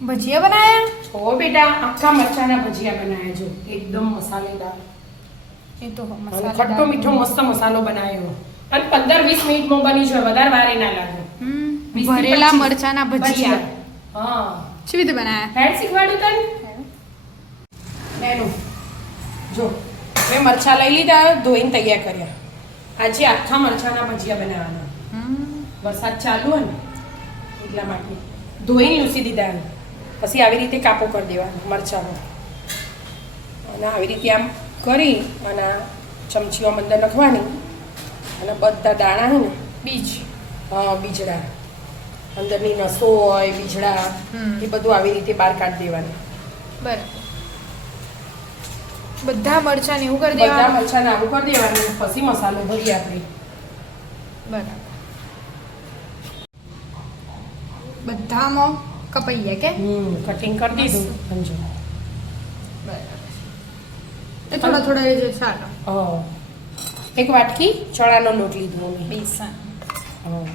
ભજીયા બનાયા? ઓ બેટા, આખા મરચાના ભજીયા બનાવ્યા જો, એકદમ મસાલેદાર. એ તો અને મસાલા ખટ્ટો મીઠો મસ્ત મસાલો બનાવ્યો. અને 15-20 મિનિટમાં બની જાય, વધારે વાર ના લાગે. 20 થી ભરેલા 25 મરચાના ભજીયા. હા. કેવી રીતે બનાયા? હેડ શીખવાડ્યું તને? એનું જો, મેં મરચાં લઈ લીધા, ધોઈને તૈયાર કર્યા. આજે આખા મરચાના ભજીયા બનાવવાના. વરસાદ ચાલુ હોય ને એટલા માટે ધોઈને લૂસી દીધા. પછી આવી રીતે કાપો કરી દેવાનો મરચાંનો, અને આવી રીતે આમ કરી અને ચમચીમાં અંદર નાખવાની, અને બધા દાણા હોય ને બીજ. હા, બીજડા અંદરની નસો હોય, બીજડા એ બધું આવી રીતે બહાર કાઢી દેવાનું. બરાબર. બધા મરચાં ને એવું કરી બધા દેવાનું. મરચાં આવું કરી દેવાનું, પછી મસાલો ભરીએ આપણે. બરાબર. બધામાં કપાઈ ગયા કે? કટિંગ કરી દીધું. સમજો. બરાબર. એ થોડા થોડા એ જે સારા. હા, એક વાટકી ચણાનો લોટ લીધો અમે. બેસન. હા.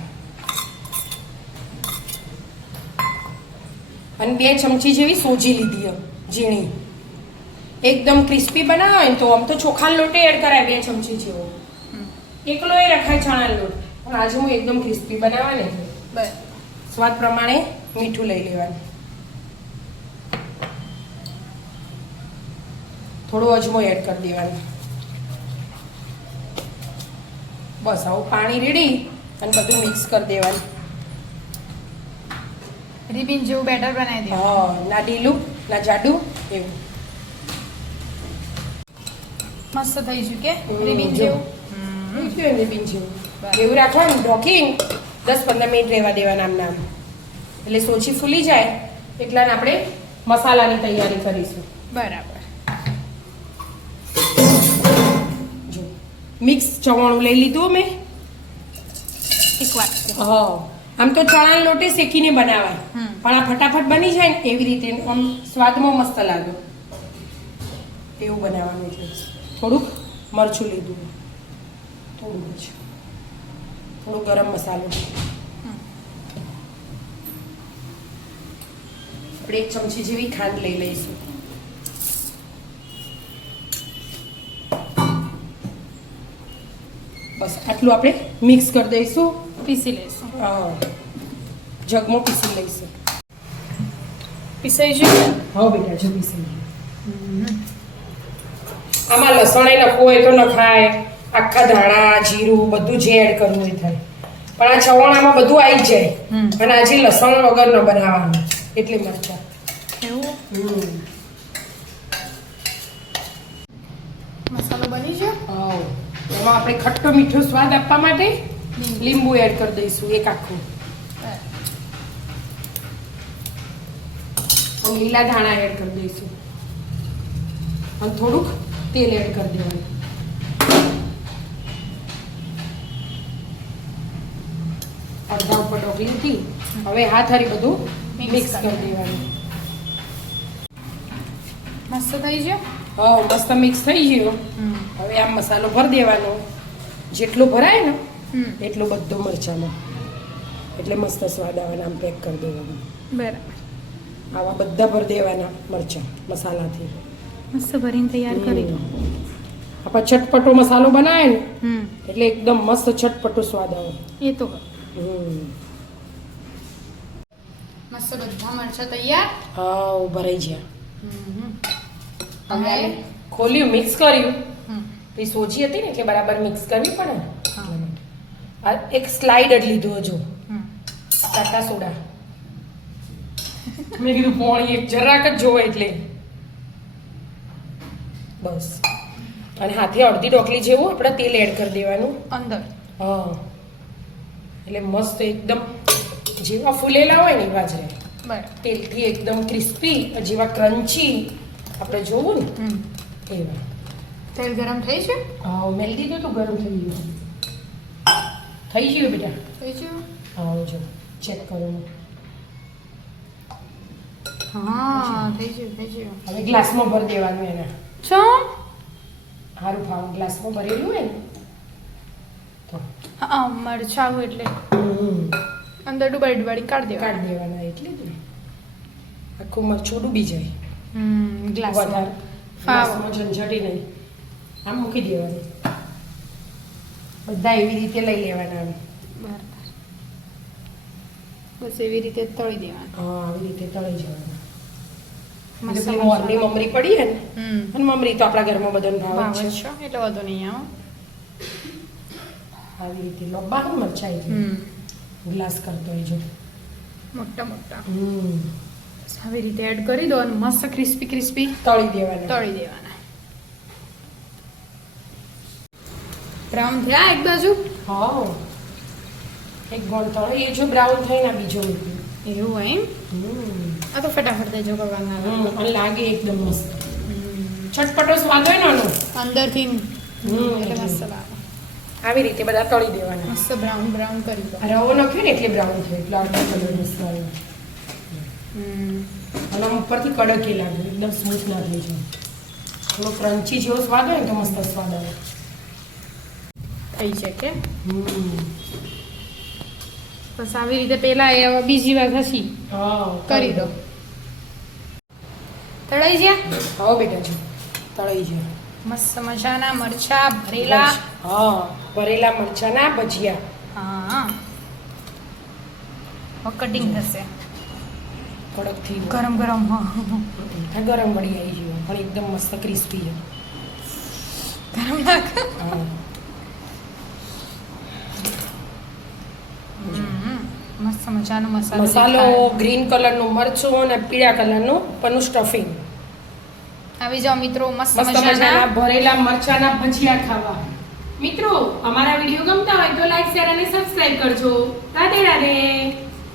અને 2 ચમચી જેવી સોજી લીધી ઝીણી. એકદમ ક્રિસ્પી બનાવે હોય ને તો આમ તો ચોખાનો લોટ એડ કરાય 2 ચમચી જેવો. એકલો એ રખાય ચણાનો લોટ, પણ આજે હું એકદમ ક્રિસ્પી બનાવવા ને બરાબર. સ્વાદ પ્રમાણે મીઠું લઈ લેવાનું. થોડો અજમો એડ કરી દેવાનો. બસ આવું પાણી રેડી અને બધું મિક્સ કરી દેવાનું. રિબિન જેવું બેટર બનાવી દે. હા, ના ઢીલું ના જાડું એવું. મસ્ત થઈ ગયું કે રિબિન જેવું. રિબિન જેવું એવું રાખવાનું. ઢોકીને 10-15 મિનિટ રહેવા દેવાના આમ નામ, એટલે સોજી ફૂલી જાય એટલાને આપણે મસાલાની તૈયારી કરીશું. બરાબર. જો મિક્સ ચવાણું લઈ લીધું મેં. એક વાત. હા, આમ તો ચણાનો લોટે શેકીને બનાવાય, પણ આ ફટાફટ બની જાય ને એવી રીતે આમ સ્વાદમાં મસ્ત લાગે એવું બનાવવાનું. એટલે થોડુંક મરચું લીધું, થોડું મરચું, થોડું ગરમ મસાલો, આપણે 1 ચમચી જેવી ખાંડ લઈ લઈશું. બસ આટલું આપણે મિક્સ કરી દઈશું. પીસી લઈશું. જગમાં પીસી લઈશું. પીસાઈ ગયું? હા બેટા, જો પીસી ગયું. આમાં લસણ એ નખવું હોય તો નખાય, આખા ધાણા જીરું બધું જે એડ કરવું હોય થાય, પણ આ ચવાણામાં બધું આવી જ જાય. અને આજે લસણ વગર ન બનાવવાનું એટલે મરચાં. એવું મસાલો બની ગયો. હા, એમાં આપણે ખટ્ટો મીઠો સ્વાદ આપવા માટે લીંબુ એડ કરી દઈશું, એક આખું. અને લીલા ધાણા એડ કરી દઈશું, અને થોડુંક તેલ એડ કરી દેવાનું. અડધા ઉપર ઢોકળી હતી. હવે હાથ હારી બધું મિક્સ કરી દેવાનું. મસ્ત થઈ ગયો. હા, મસ્ત મિક્સ થઈ ગયો. હવે આમ મસાલો ભરી દેવાનો, જેટલો ભરાય ને એટલો બધો મરચાંનો, એટલે મસ્ત સ્વાદ આવે. આમ પેક કરી દેવાનું. બરાબર. આવા બધા ભરી દેવાના મરચાં મસાલાથી. મસ્ત ભરીને તૈયાર કરી દો. આપણે ચટપટો મસાલો બનાવે ને એટલે એકદમ મસ્ત ચટપટો સ્વાદ આવે. એ તો મસ્ત બધા મરચાં તૈયાર. હા, ભરાઈ ગયા. હવે ખોલ્યું, મિક્સ કર્યું. એ સોજી હતી ને એટલે બરાબર મિક્સ કરવી પડે ને. આ એક સ્લાઇડ જ લીધું હજુ ટાટા સોડા. મેં કીધું પોણી એક જરાક જ જોવે એટલે બસ. અને હાથે અડધી ઢોકળી જેવું આપણે તેલ એડ કરી દેવાનું અંદર. હા, એટલે મસ્ત એકદમ જેવા ફૂલેલા હોય ને એવા જ રહે. બરાબર. તેલથી એકદમ ક્રિસ્પી, જેવા ક્રન્ચી આપણે જોવું ને એવા. તેલ ગરમ થઈ છે? હા, મેલ દીધું તો ગરમ થઈ ગયું. થઈ ગયું બેટા? થઈ ગયું. હા, જો ચેક કરો. હા, થઈ ગયું થઈ ગયું. હવે ગ્લાસમાં ભરી દેવાનું એને. ચમ સારું ફાવું ગ્લાસમાં ભરેલું હોય ને તો. હા, મરચાં એટલે અંદર ડુબાડી કાઢી દેવા. કાઢી દેવાના એટલે જ ને. આખું મરચું ડૂબી જાય ગ્લાસમાં વધારે ગ્લાસમાં ઝંઝટી નહીં આમ મૂકી દેવાની બધા એવી રીતે લઈ લેવાના આમ. બરાબર. બસ એવી રીતે તળી દેવાનું. હા આવી રીતે તળી જવાના મસ્ત એટલે પેલી મોરની મમરી પડી હે ને અને મમરી તો આપણા ઘરમાં બધાને ભાવે ભાવ જ જ છે છો એટલે વાંધો નહીં આવો. આવી રીતે લંબા પણ મરચાઈ છે ગ્લાસ કરતો હોય જો મોટા મોટા હમ બસ આવી રીતે એડ કરી દો અને મસ્ત ક્રિસ્પી ક્રિસ્પી તળી દેવાના તળી દેવાના. બ્રાઉન થયા એક બાજુ હા એક ગોળ તળો એ જો બ્રાઉન થઈને આ બીજો મૂક્યો. એવું હોય એમ? હમ આ તો ફટાફટ દેજો કરવાના. અને લાગે એકદમ મસ્ત ચટપટો સ્વાદ હોય ને આનો અંદરથી એટલે એટલે મસ્ત લાગે. આવી રીતે બધા તળી દેવાના મસ્ત બ્રાઉન બ્રાઉન કરી દો. આ રવો નાખ્યો ને એટલે બ્રાઉન થયો એટલે આટલો કલર મસ્ત આવ્યો અને આમ ઉપરથી કડક એ લાગે એકદમ સ્મૂથ ના થઈ જાય થોડો ક્રન્ચી જેવો સ્વાદ હોય ને તો મસ્ત સ્વાદ આવે થઈ છે કે બસ આવી રીતે પેલા એ હવે બીજી વાર હસી હા કરી દો. તળાઈ ગયા હા બેટા જો તળાઈ જાય મસ્ત મજાના મરચા ભરેલા. હા ભરેલા મરચાના ભજીયા હા હવે કટિંગ થશે કડક થઈ ગરમ ગરમ. હા ગરમ વળી આવી ગયો પણ એકદમ મસ્ત ક્રિસ્પી છે ગરમ લાગે. હા મસ્ત મજાનો મસાલો મસાલો દેખાય. ગ્રીન કલરનું મરચું અને પીળા કલરનું પનું સ્ટફિંગ આવી જાઓ મિત્રો મસ્ત મસ્ત મજાના મજાના ભરેલા મરચાના ભજીયા ખાવા. મિત્રો અમારા વિડીયો ગમતા હોય તો લાઈક શેર અને સબસ્ક્રાઇબ કરજો. રાધે રાધે.